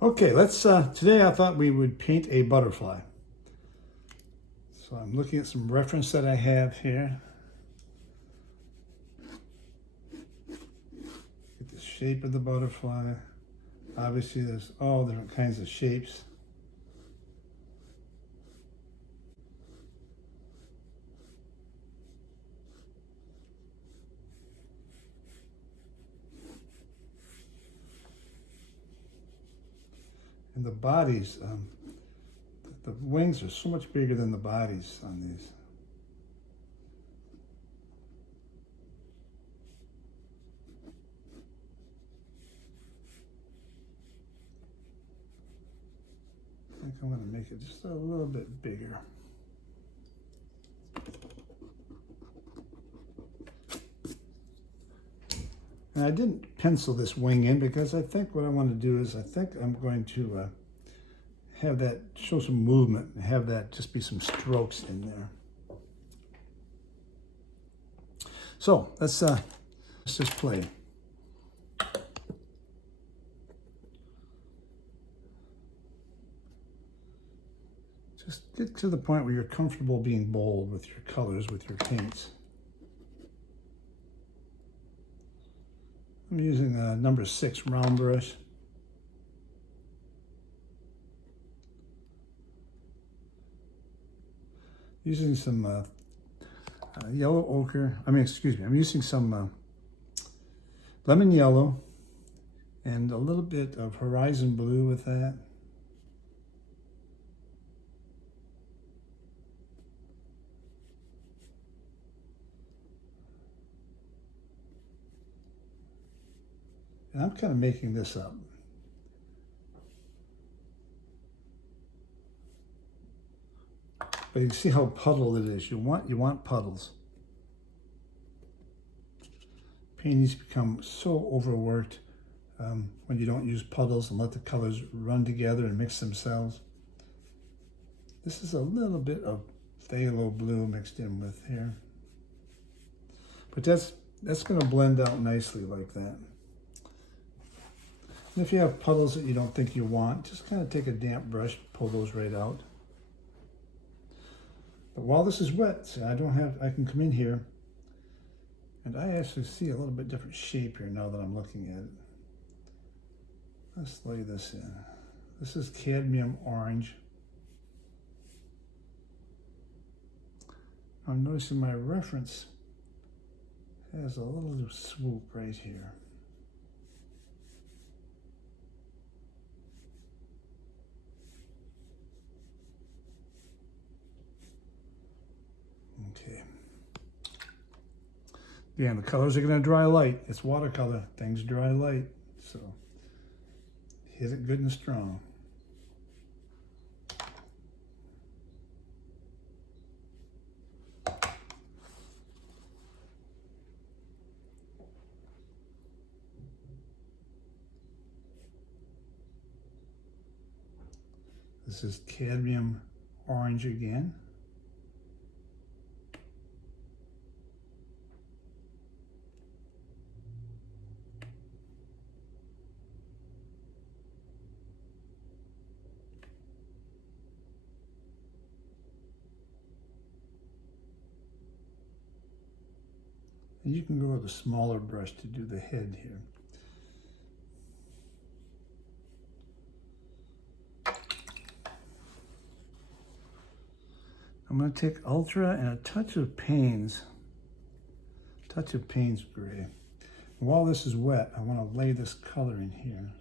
Okay, let's, today I thought we would paint a butterfly. So I'm looking at some reference that I have here. Get the shape of the butterfly. Obviously there's all different kinds of shapes. And the bodies, the wings are so much bigger than the bodies on these. I think I'm going to make it just a little bit bigger. And I didn't pencil this wing in because I think what I want to do is I think I'm going to have that show some movement and have that just be some strokes in there. So let's just play. Just get to the point where you're comfortable being bold with your colors, with your paints. I'm using a number 6 round brush. Using some yellow ochre, I'm using some lemon yellow and a little bit of horizon blue with that. And I'm kind of making this up. But you can see how puddled it is. You want puddles. Paintings become so overworked when you don't use puddles and let the colors run together and mix themselves. This is a little bit of phthalo blue mixed in with here. But that's going to blend out nicely like that. And if you have puddles that you don't think you want, just kind of take a damp brush, pull those right out. But while this is wet, see, I can come in here and I actually see a little bit different shape here now that I'm looking at it. Let's lay this in. This is cadmium orange. I'm noticing my reference has a little swoop right here. Okay. Yeah, and the colors are going to dry light. It's watercolor. Things dry light. So hit it good and strong. This is cadmium orange again. And you can go with a smaller brush to do the head here. I'm going to take Ultra and a touch of Payne's gray. And while this is wet, I want to lay this color in here.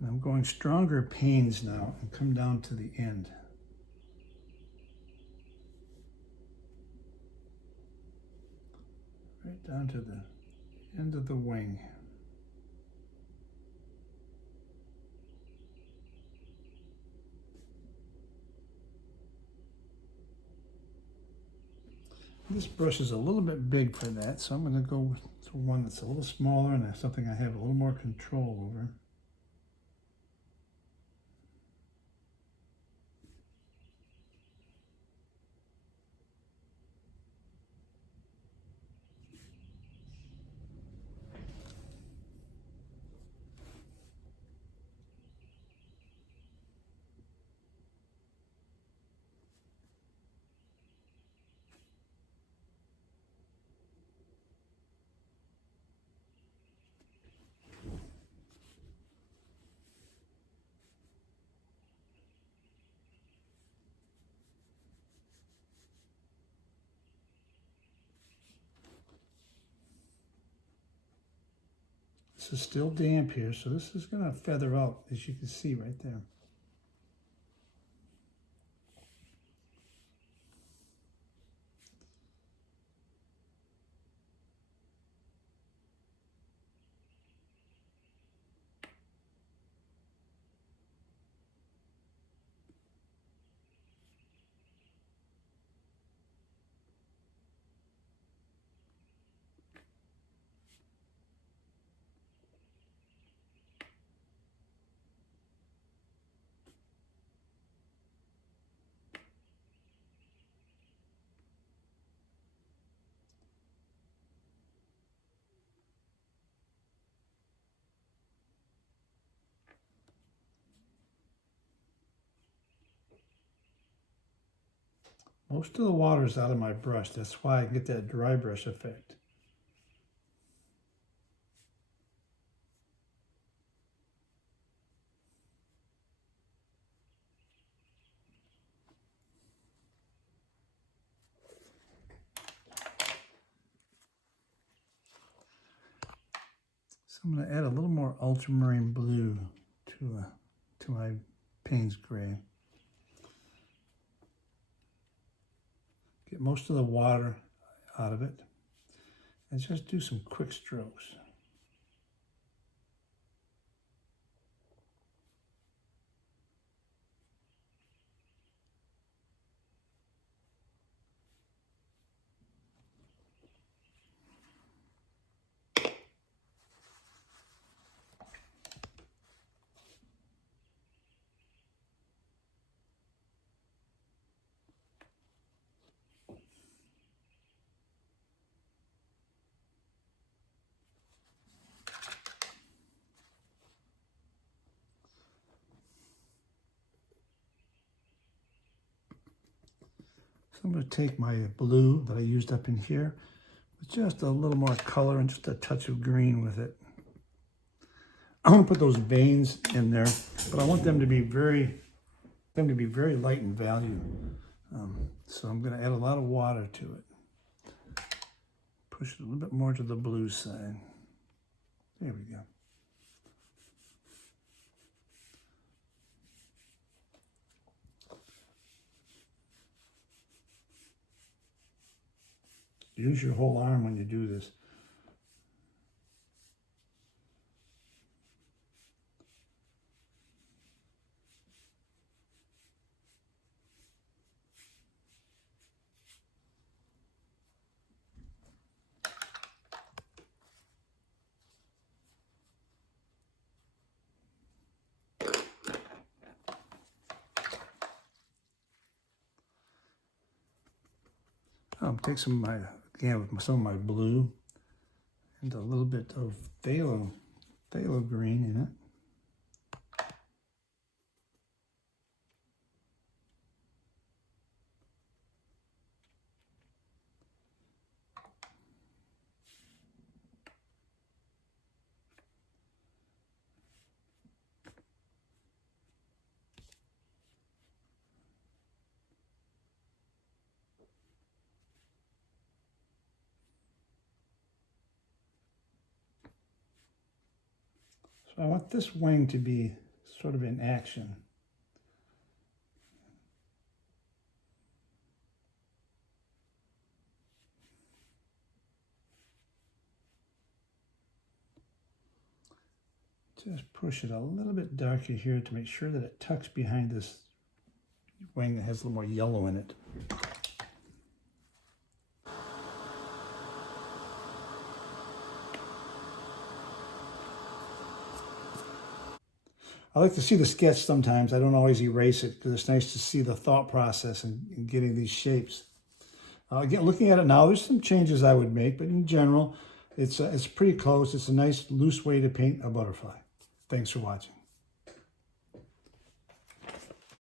And I'm going stronger Payne's now and come down to the end. Right down to the end of the wing. This brush is a little bit big for that, so I'm going to go to one that's a little smaller and something I have a little more control over. This is still damp here, so this is going to feather out, as you can see right there. Most of the water is out of my brush. That's why I get that dry brush effect. So I'm going to add a little more ultramarine blue to my Payne's gray. Get most of the water out of it and just do some quick strokes. I'm going to take my blue that I used up in here with just a little more color and just a touch of green with it. I want to put those veins in there, but I want them to be very light in value. So I'm going to add a lot of water to it. Push it a little bit more to the blue side. There we go. Use your whole arm when you do this. Take some of my, again, with some of my blue and a little bit of phthalo green in it. So I want this wing to be sort of in action. Just push it a little bit darker here to make sure that it tucks behind this wing that has a little more yellow in it. I like to see the sketch sometimes. I don't always erase it because it's nice to see the thought process in getting these shapes. Again, looking at it now, there's some changes I would make, but in general, it's pretty close. It's a nice loose way to paint a butterfly. Thanks for watching.